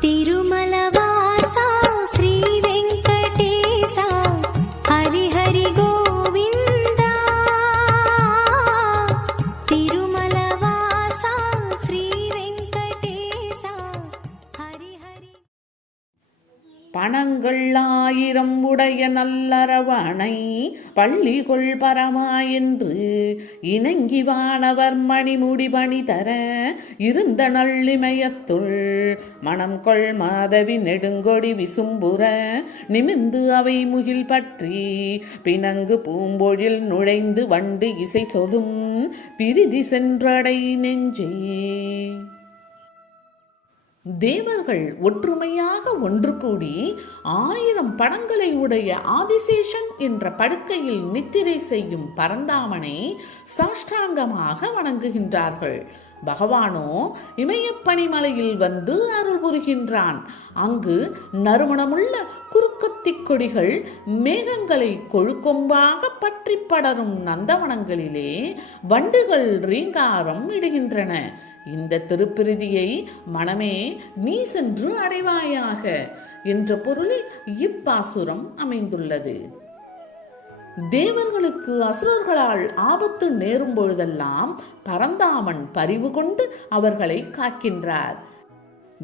திரு உடைய நல்லரவணை பள்ளிகொள் பரமாயென்று இணங்கி வானவர் மணிமுடி பணி தர இருந்த நள்ளிமயத்துள் மணம் கொள் மாதவி நெடுங்கொடி விசும்புற நிமிந்து அவை முகில் பற்றி பிணங்கு பூம்பொழில் நுழைந்து வண்டு இசை சொலும் பிரிதி சென்றடை நெஞ்சே. தேவர்கள் ஒற்றுமையாக ஒன்று கூடி ஆயிரம் படங்களை உடைய ஆதிசேஷன் என்ற படுக்கையில் நித்திரை செய்யும் பரந்தாமனை சாஷ்டாங்கமாக வணங்குகின்றார்கள். பகவானோ இமயப்பனிமலையில் வந்து அருள் புரிகின்றான். அங்கு நறுமணமுள்ள குறுக்கத்திக் கொடிகள் மேகங்களை கொழுக்கொம்பாக பற்றி படரும் நந்தவனங்களிலே வண்டுகள் ரீங்காரம் இடுகின்றன. இந்த திருப்பிருதியை மனமே நீ சென்று அடைவாயாக என்ற பொருளில் இப்பாசுரம் அமைந்துள்ளது. தேவர்களுக்கு அசுரர்களால் ஆபத்து நேரும் பொழுதெல்லாம் பரந்தாமன் பரிவு கொண்டு அவர்களை காக்கின்றார்.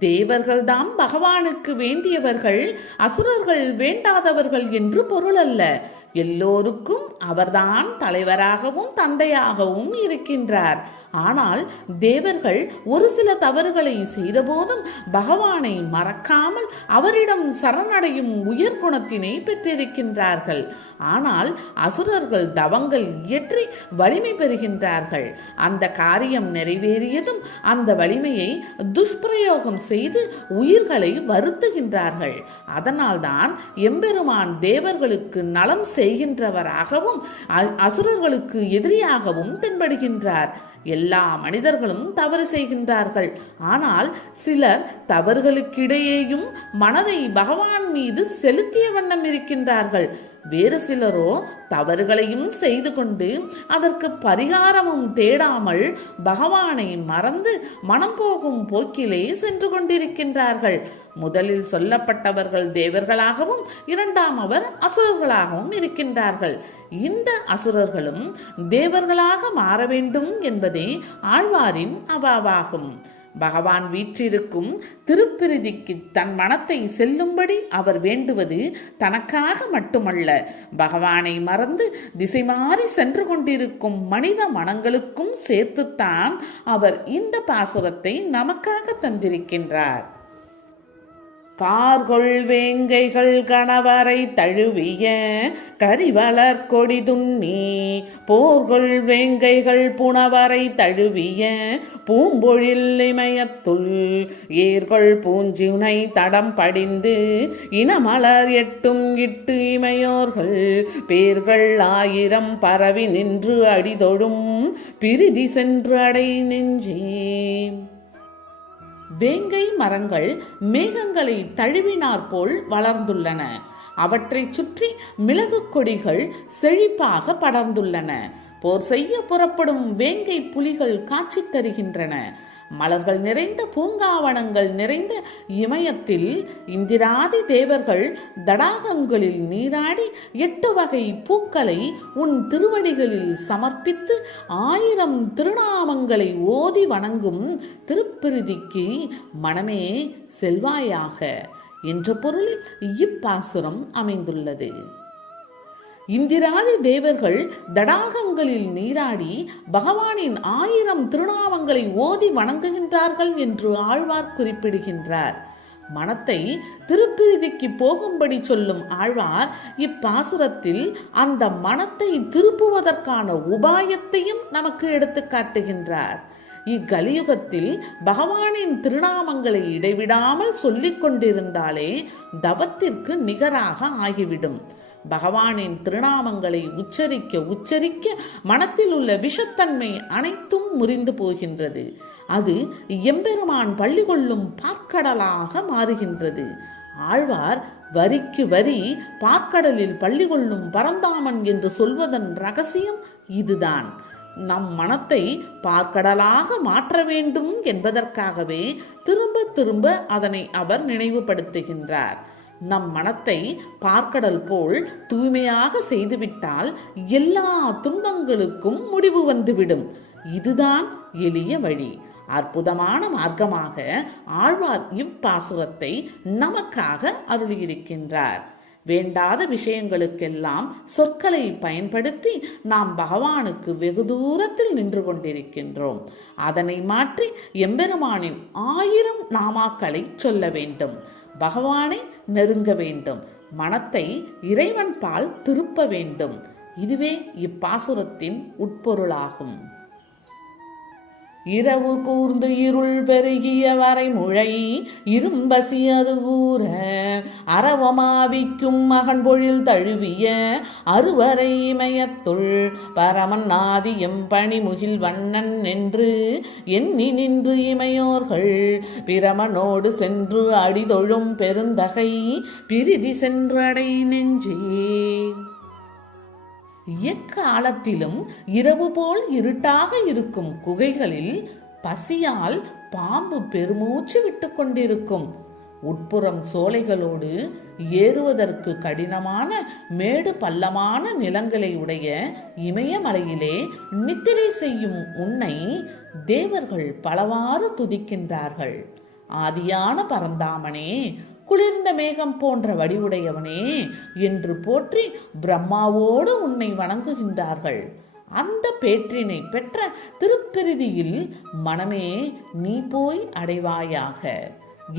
தேவர்கள்தாம் பகவானுக்கு வேண்டியவர்கள் அசுரர்கள் வேண்டாதவர்கள் என்று பொருள் அல்ல எல்லோருக்கும் அவர்தான் தலைவராகவும் தந்தையாகவும் இருக்கின்றார். ஆனால் தேவர்கள் ஒரு சில தவறுகளை செய்தபோதும் பகவானை மறக்காமல் அவரிடம் சரணடையும் உயர் குணத்தினை பெற்றிருக்கின்றார்கள். ஆனால் அசுரர்கள் தவங்கள் இயற்றி வலிமை பெறுகின்றார்கள். அந்த காரியம் நிறைவேறியதும் அந்த வலிமையை துஷ்பிரயோகம் செய்து உயிர்களை வருத்துகின்றார்கள். அதனால்தான் எம்பெருமான் தேவர்களுக்கு நலம் செய்கின்றவராகவும் அ- அசுரர்களுக்கு எதிரியாகவும் தென்படுகின்றார். எல்லா மனிதர்களும் தவறு செய்கின்றார்கள். ஆனால் சிலர் தவறுகளுக்கிடையேயும் மனதை பகவான் மீது செலுத்திய வண்ணம் இருக்கின்றார்கள். வேறு சிலரோ தவறுகளையும் செய்து கொண்டு அதற்கு பரிகாரமும் தேடாமல் பகவானை மறந்து மனம் போகும் போக்கிலே சென்று கொண்டிருக்கின்றார்கள். முதலில் சொல்லப்பட்டவர்கள் தேவர்களாகவும் இரண்டாம் அவர் அசுரர்களாகவும் இருக்கின்றார்கள். இந்த அசுரர்களும் தேவர்களாக மாற வேண்டும் என்பதே ஆழ்வாரின் அபாவாகும். பகவான் வீற்றிருக்கும் திருப்பிரிதிக்கு தன் மனத்தை செல்லும்படி அவர் வேண்டுவது தனக்காக மட்டுமல்ல. பகவானை மறந்து திசை மாறி சென்று கொண்டிருக்கும் மனித மனங்களுக்கும் சேர்த்துத்தான் அவர் இந்த பாசுரத்தை நமக்காக தந்திருக்கின்றார். கார்கொள் வேங்கைகள் கணவரை தழுவிய கரிவளர் கொடி துண்ணி போர்கொள் வேங்கைகள் புனவரை தழுவிய பூம்பொழில் இமயத்துள் ஏர்கொள் பூஞ்சுனை தடம் படிந்து இனமலர் எட்டும் இட்டு இமையோர்கள் பேர்கள் ஆயிரம் பரவி நின்று அடிதொடும் பிரிதி சென்று அடை நெஞ்சே. வேங்கை மரங்கள் மேகங்களை தழுவினாற்போல் வளர்ந்துள்ளன. அவற்றைச் சுற்றி மிளகு கொடிகள் செழிப்பாக படர்ந்துள்ளன. போர் செய்ய புறப்படும் வேங்கை புலிகள் காட்சி தருகின்றன. மலர்கள் நிறைந்த பூங்காவனங்கள் நிறைந்த இமயத்தில் இந்திராதி தேவர்கள் தடாகங்களில் நீராடி எட்டு வகை பூக்களை உன் திருவடிகளில் சமர்ப்பித்து ஆயிரம் திருநாமங்களை ஓதி வணங்கும் திருப்பிருதிக்கு மனமே செல்வாயாக. என்ற பொருளில் இப்பாசுரம் அமைந்துள்ளது. இந்திராதி தேவர்கள் தடாகங்களில் நீராடி பகவானின் ஆயிரம் திருநாமங்களை ஓதி வணங்குகின்றார்கள் என்று ஆழ்வார் குறிப்பிடுகின்றார். மனத்தை திருப்பிரிதிக்கு போகும்படி சொல்லும் ஆழ்வார் இப்பாசுரத்தில் அந்த மனத்தை திருப்புவதற்கான உபாயத்தையும் நமக்கு எடுத்து காட்டுகின்றார். இக்கலியுகத்தில் பகவானின் திருநாமங்களை இடைவிடாமல் சொல்லிக் கொண்டிருந்தாலே தவத்திற்கு நிகராக ஆகிவிடும். பகவானின் திருநாமங்களை உச்சரிக்க உச்சரிக்க மனத்தில் உள்ள விஷத்தன்மை அனைத்தும் முறிந்து போகின்றது. அது எம்பெருமான் பள்ளி கொள்ளும் பாற்கடலாக மாறுகின்றது. ஆழ்வார் வரிக்கு வரி பாற்கடலில் பள்ளி கொள்ளும் பரந்தாமன் என்று சொல்வதன் ரகசியம் இதுதான். நம் மனத்தை பார்க்கடலாக மாற்ற வேண்டும் என்பதற்காகவே திரும்ப திரும்ப அதனை அவர் நினைவுபடுத்துகின்றார். நம் மனத்தை பார்க்கடல் போல் தூய்மையாக செய்துவிட்டால் எல்லா துன்பங்களுக்கும் முடிவு வந்துவிடும். இதுதான் எளிய வழி. அற்புதமான மார்க்கமாக ஆழ்வார் இப்பாசுரத்தை நமக்காக அருளியிருக்கின்றார். வேண்டாத விஷயங்களுக்கெல்லாம் சொற்களை பயன்படுத்தி நாம் பகவானுக்கு வெகு தூரத்தில் நின்று கொண்டிருக்கின்றோம். அதனை மாற்றி எம்பெருமானின் ஆயிரம் நாமாக்களை சொல்ல வேண்டும். பகவானை நெருங்க வேண்டும். மனத்தை இறைவன் பால் திருப்ப வேண்டும். இதுவே இப்பாசுரத்தின் உட்பொருளாகும். இரவு கூர்ந்து இருள் பெருகிய வரை முழை இரும்பசியது கூற அரவமாவிக்கும் மகன் பொழில் தழுவிய அறுவரை இமயத்துள் பரமன் ஆதியம் பணிமுகில் வண்ணன் என்று எண்ணி நின்று இமையோர்கள் பிரமனோடு சென்று அடிதொழும் பெருந்தகை பிரிதி சென்று அடை நெஞ்சே. எக்காலத்திலும் இரவு போல் இருட்டாக இருக்கும் குகைகளில் பசியால் பாம்பு பெருமூச்சு விட்டு கொண்டிருக்கும். உட்புறம் சோலைகளோடு ஏறுவதற்கு கடினமான மேடு பள்ளமான நிலங்களை உடைய இமயமலையிலே நித்திரை செய்யும் உன்னை தேவர்கள் பலவாறு துதிக்கின்றார்கள். ஆதியான பரந்தாமனே குளிர்ந்த மேகம் போன்ற வடிவுடையவனே என்று போற்றி பிரம்மாவோடு உன்னை வணங்குகின்றார்கள். அந்த பேற்றினை பெற்ற திருப்பிரிதியில் மனமே நீ போய் அடைவாயாக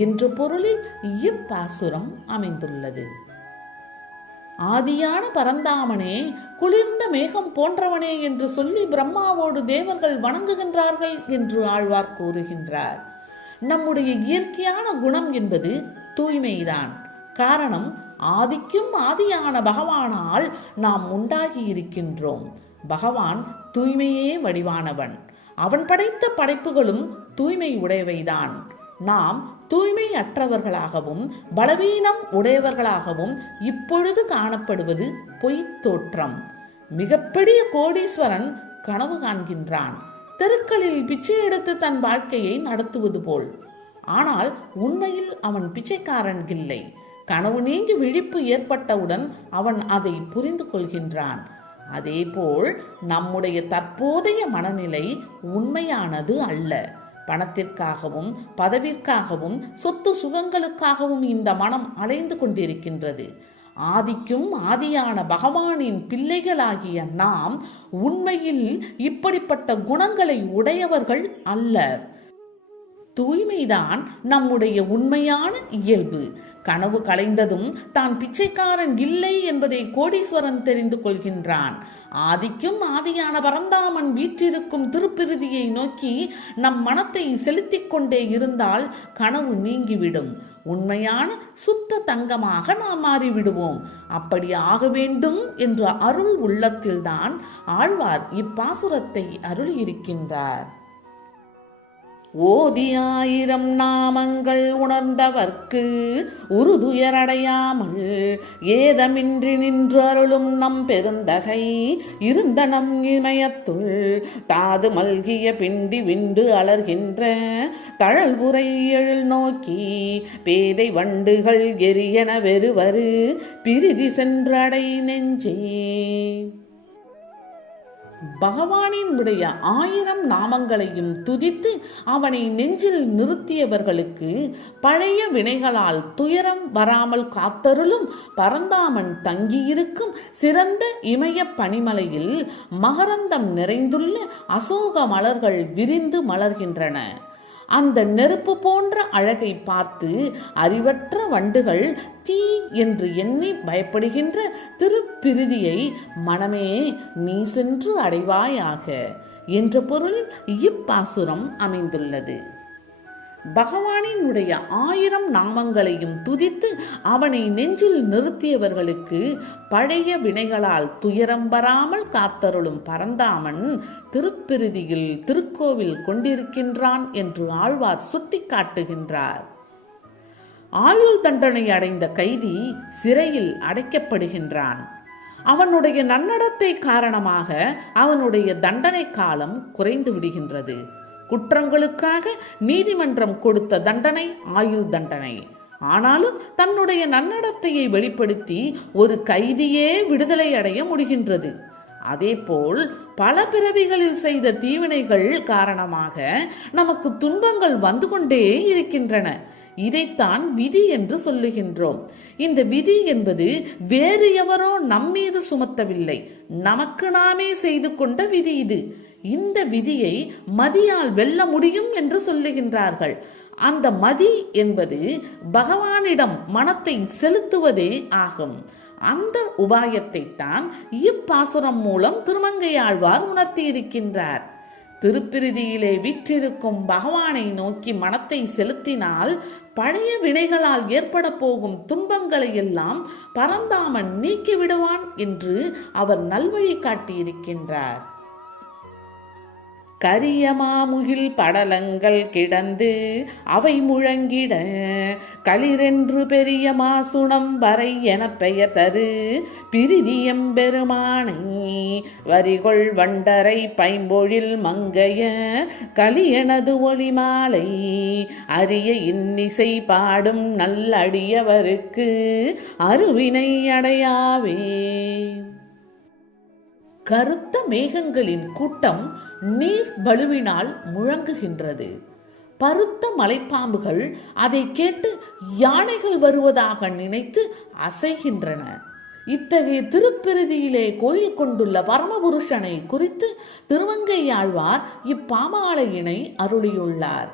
என்ற பொருளில் இப்பாசுரம் அமைந்துள்ளது. ஆதியான பரந்தாமனே குளிர்ந்த மேகம் போன்றவனே என்று சொல்லி பிரம்மாவோடு தேவர்கள் வணங்குகின்றார்கள் என்று ஆழ்வார் கூறுகின்றார். நம்முடைய இயற்கையான குணம் என்பது தூய்மைதான். காரணம் ஆதிக்கும் ஆதியான பகவானால் நாம் உண்டாகி இருக்கின்றோம் பகவான் தூய்மையே வடிவானவன். அவன் படைத்த படைப்புகளும் தூய்மை உடையவைதான். நாம் தூய்மை அற்றவர்களாகவும் பலவீனம் உடையவர்களாகவும் இப்பொழுது காணப்படுவது பொய்த் தோற்றம். மிகப்பெரிய கோடீஸ்வரன் கனவு காண்கின்றான். தெருக்களில் பிச்சை எடுத்து தன் வாழ்க்கையை நடத்துவது போல். ஆனால் உண்மையில் அவன் பிச்சைக்காரன் இல்லை. கனவு நீங்கி விழிப்பு ஏற்பட்டவுடன் அவன் அதை புரிந்து கொள்கின்றான். அதேபோல் நம்முடைய தற்போதைய மனநிலை உண்மையானது அல்ல. பணத்திற்காகவும் பதவிற்காகவும் சொத்து சுகங்களுக்காகவும் இந்த மனம் அலைந்து கொண்டிருக்கின்றது. ஆதிக்கும் ஆதியான பகவானின் பிள்ளைகளாகிய நாம் உண்மையில் இப்படிப்பட்ட குணங்களை உடையவர்கள் அல்லர். தூய்மைதான் நம்முடைய உண்மையான இயல்பு. கனவு கலைந்ததும் தான் பிச்சைக்காரன் இல்லை என்பதை கோடீஸ்வரன் தெரிந்து கொள்கின்றான். ஆதிக்கும் ஆதியான பரந்தாமன் வீற்றிருக்கும் திருப்பிருதியை நோக்கி நம் மனத்தை செலுத்திக் கொண்டே இருந்தால் கனவு நீங்கிவிடும். உண்மையான சுத்த தங்கமாக நாம் மாறிவிடுவோம். அப்படி ஆக வேண்டும் என்ற அருள் உள்ளத்தில்தான் ஆழ்வார் இப்பாசுரத்தை ஓதி ஓதியாயிரம் நாமங்கள் உணர்ந்தவர்க்கு உறுதுயரடையாமல் ஏதமின்றி நின்று அருளும் நம் பெருந்தகை இருந்த நம் இமயத்துள் தாது மல்கிய பிண்டி விண்டு அலர்கின்ற தழல்புரை எழில் நோக்கி பேதை வண்டுகள் எரியன வெறுவரு பிரிதி சென்றடை நெஞ்சே. பகவானினுடைய ஆயிரம் நாமங்களையும் துதித்து அவனை நெஞ்சில் நிறுத்தியவர்களுக்கு பழைய வினைகளால் துயரம் வராமல் காத்தருளும் பரந்தாமன் தங்கியிருக்கும் சிறந்த இமய பனிமலையில் மகரந்தம் நிறைந்துள்ள அசோக மலர்கள் விரிந்து மலர்கின்றன. அந்த நெருப்பு போன்ற அழகை பார்த்து அறிவற்ற வண்டுகள் தீ என்று எண்ணி பயப்படுகின்ற திருப்பிரிதியை மனமே நீ சென்று அடைவாயாக என்ற பொருளில் இப்பாசுரம் அமைந்துள்ளது. பகவானினுடைய ஆயிரம் நாமங்களையும் துதித்து அவனை நெஞ்சில் நிறுத்தியவர்களுக்கு பழைய வினைகளால் துயரம் வராமல் காத்தருளும் பரந்தாமன் திருப்பிருதியில் திருக்கோவில் கொண்டிருக்கின்றான் என்று ஆழ்வார் சுட்டிக்காட்டுகின்றார். ஆயுள் தண்டனை அடைந்த கைதி சிறையில் அடைக்கப்படுகின்றான். அவனுடைய நன்னடத்தை காரணமாக அவனுடைய தண்டனை காலம் குறைந்து விடுகின்றது. குற்றங்களுக்காக நீதிமன்றம் கொடுத்த தண்டனை ஆயுள் தண்டனை. ஆனாலும் தன்னுடைய நன்னடத்தையை வெளிப்படுத்தி ஒரு கைதியே விடுதலை அடைய முடிகின்றது. அதேபோல் பல பிறவிகளில் செய்த தீவினைகள் காரணமாக நமக்கு துன்பங்கள் வந்து கொண்டே இருக்கின்றன. இதைத்தான் விதி என்று சொல்லுகின்றோம். இந்த விதி என்பது வேறு எவரோ நம்மீது சுமத்தவில்லை. நமக்கு நாமே செய்து கொண்ட விதி இது. இந்த விதியை மதியால் வெல்ல முடியும் என்று சொல்லுகின்றார்கள். அந்த மதி என்பது பகவானிடம் மனத்தை செலுத்துவதே ஆகும். அந்த உபாயத்தை தான் இப்பாசுரம் மூலம் திருமங்கையாழ்வார் உணர்த்தியிருக்கின்றார். திருப்பிரிதியிலே விற்றிருக்கும் பகவானை நோக்கி மனத்தை செலுத்தினால் பழைய வினைகளால் ஏற்பட போகும் துன்பங்களை எல்லாம் பரந்தாமன் நீக்கிவிடுவான் என்று அவர் நல்வழி காட்டியிருக்கின்றார். கரிய மாமுகில் படலங்கள் கிடந்து அவை முழங்கிட களிரென்று பெரிய மாசுணம் வரை என பெயர் தரு. பிரிதியம் பெருமானை வரிகொள் வண்டரை பைம்பொழில் மங்கைய களியனது ஒளி மாலை அரிய இன்னிசை பாடும் நல்லடியவருக்கு அருவினை அடையாவே. கருத்த மேகங்களின் கூட்டம் நீர் வலுவினால் முழங்குகின்றது. பருத்த மலைப்பாம்புகள் அதை கேட்டு யானைகள் வருவதாக நினைத்து அசைகின்றன. இத்தகைய திருப்பிருதியிலே கோயில் கொண்டுள்ள பரமபுருஷனை குறித்து திருவங்கையாழ்வார் இப்பாமாலையினை அருளியுள்ளார்.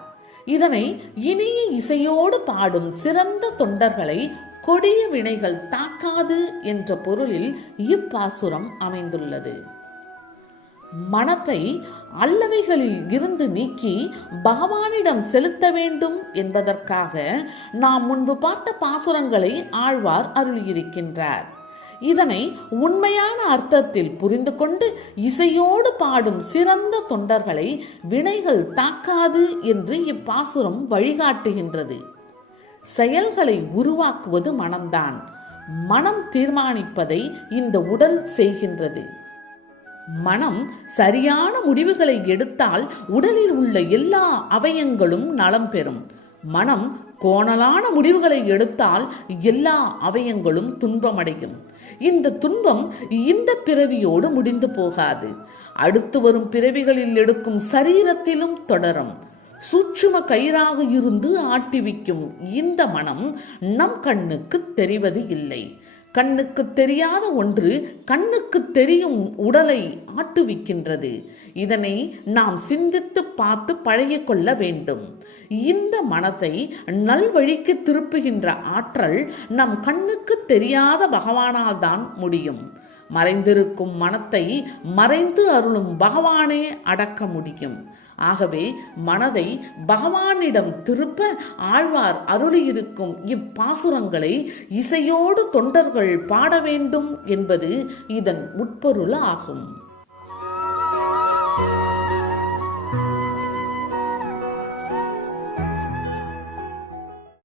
இதனை இனிய இசையோடு பாடும் சிறந்த தொண்டர்களை கொடிய வினைகள் தாக்காது என்ற பொருளில் இப்பாசுரம் அமைந்துள்ளது. மனத்தை அல்லவைகளில் இருந்து நீக்கி பகவானிடம் செலுத்த வேண்டும் என்பதற்காக நாம் முன்பு பார்த்த பாசுரங்களை ஆழ்வார் அருளியிருக்கின்றார். இதனை உண்மையான அர்த்தத்தில் புரிந்து கொண்டு இசையோடு பாடும் சிறந்த தொண்டர்களை வினைகள் தாக்காது என்று இப்பாசுரம் வழிகாட்டுகின்றது. செயல்களை உருவாக்குவது மனம்தான். மனம் தீர்மானிப்பதை இந்த உடல் செய்கின்றது. மனம் சரியான முடிவுகளை எடுத்தால் உடலில் உள்ள எல்லா அவயங்களும் நலம் பெறும். மனம் கோணலான முடிவுகளை எடுத்தால் எல்லா அவயங்களும் துன்பமடையும். இந்த துன்பம் இந்த பிறவியோடு முடிந்து போகாது. அடுத்து வரும் பிறவிகளில் எடுக்கும் சரீரத்திலும் தொடரும். சூட்சும கயிறாக இருந்து ஆட்டிவிக்கும் இந்த மனம் நம் கண்ணுக்கு தெரிவது இல்லை. கண்ணுக்கு தெரியாத ஒன்று கண்ணுக்கு தெரியும் உடலை ஆட்டுவிக்கின்றது இதனை நாம் சிந்தித்து பார்த்து பழகிக் கொள்ள வேண்டும். இந்த மனத்தை நல்வழிக்கு திருப்புகின்ற ஆற்றல் நம் கண்ணுக்கு தெரியாத பகவானால் தான் முடியும். மறைந்திருக்கும் மனத்தை மறைந்து அருளும் பகவானே அடக்க முடியும். ஆகவே மனதை பகவானிடம் திருப்ப ஆழ்வார் அருளியிருக்கும் இப்பாசுரங்களை இசையோடு தொண்டர்கள் பாட வேண்டும் என்பது இதன் உட்பொருள் ஆகும்